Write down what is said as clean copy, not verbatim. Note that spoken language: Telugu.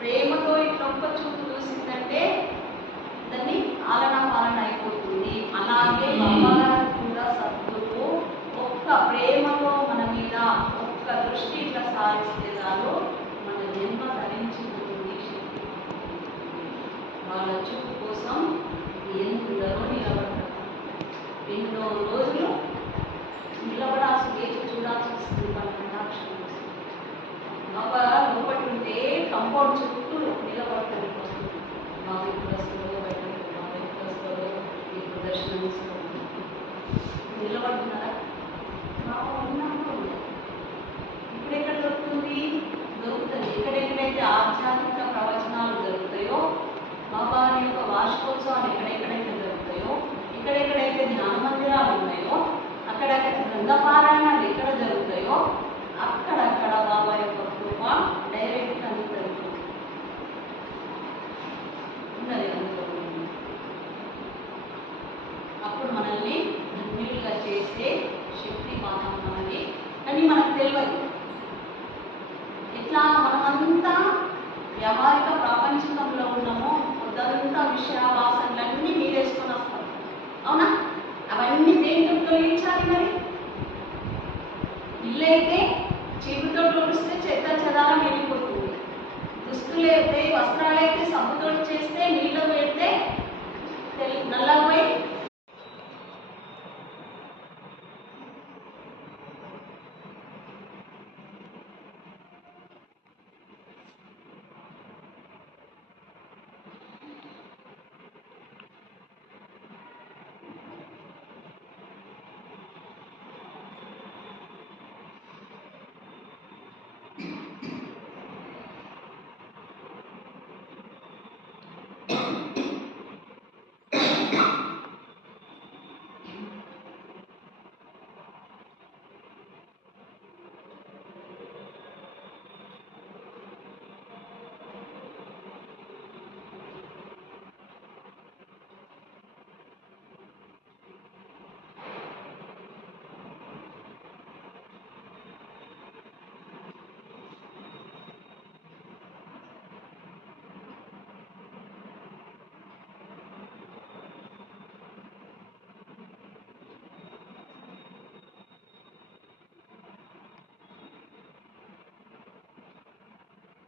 ప్రేమతో ఇట్లా ఒక్క చూపు చూసిందంటే దాన్ని ఆలన పాలన అయిపోతుంది. అలాగే బాబాగారు కూడా సద్గురువు ఒక్క ప్రేమతో మన మీద ఒక్క దృష్టి ఇట్లా సారిస్తే చాలు మన జన్మ ధరించిపోతుంది. వాళ్ళ చూపు కోసం ఎందరో నిలబడతారు. ఎన్నో రోజులు నిలబడాల్సి వేచి చూడాల్సి వస్తుంది. వాళ్ళ కటాక్షం బాబా లోపటి ఉంటే కంపౌండ్ చుట్టూ నిలబడతారు. బాబా ఇప్పుడు వస్తారు, బయట బాబా ఇప్పుడు వస్తారు, ఇప్పుడు దర్శనం ఇస్తారు. నిలబడుతున్నారా? బాబా ఉన్నప్పుడు ఇప్పుడు ఎక్కడ దొరుకుతుంది? దొరుకుతుంది. ఎక్కడెక్కడైతే ఆధ్యాత్మిక ప్రవచనాలు జరుగుతాయో, బాబా యొక్క వార్షికోత్సవాలు ఎక్కడెక్కడైతే జరుగుతాయో, ఎక్కడెక్కడైతే ధ్యాన మందిరాలు ఉన్నాయో, అక్కడక్కడ గ్రంథపారాయణాలు ఎక్కడ జరుగుతాయో అక్కడక్కడ బాబా యొక్క కృప డైరెక్ట్ అందుతుంది. ఉన్నది అందుతుంది. అప్పుడు మనల్ని ధన్యులుగా చేసే శక్తి మాత్రం మనది. కానీ మనకు తెలియదు. ఎట్లా మనమంతా వ్యవహారిక ప్రాపంచికంలో ఉన్నామో పొద్దంతా విషయావాసనలన్నీ మీరేసుకొని వస్తాం. అవునా? అవన్నీ దేంతో తొలగించాలి? మరి ఇల్లు అయితే చీపుతో తుడిస్తే చెత్త చెదారం వెళ్ళిపోతుంది. దుస్తులు అయితే, వస్త్రాలు అయితే సబ్బుతో చేస్తే నీళ్ళు పెడితే నల్లగా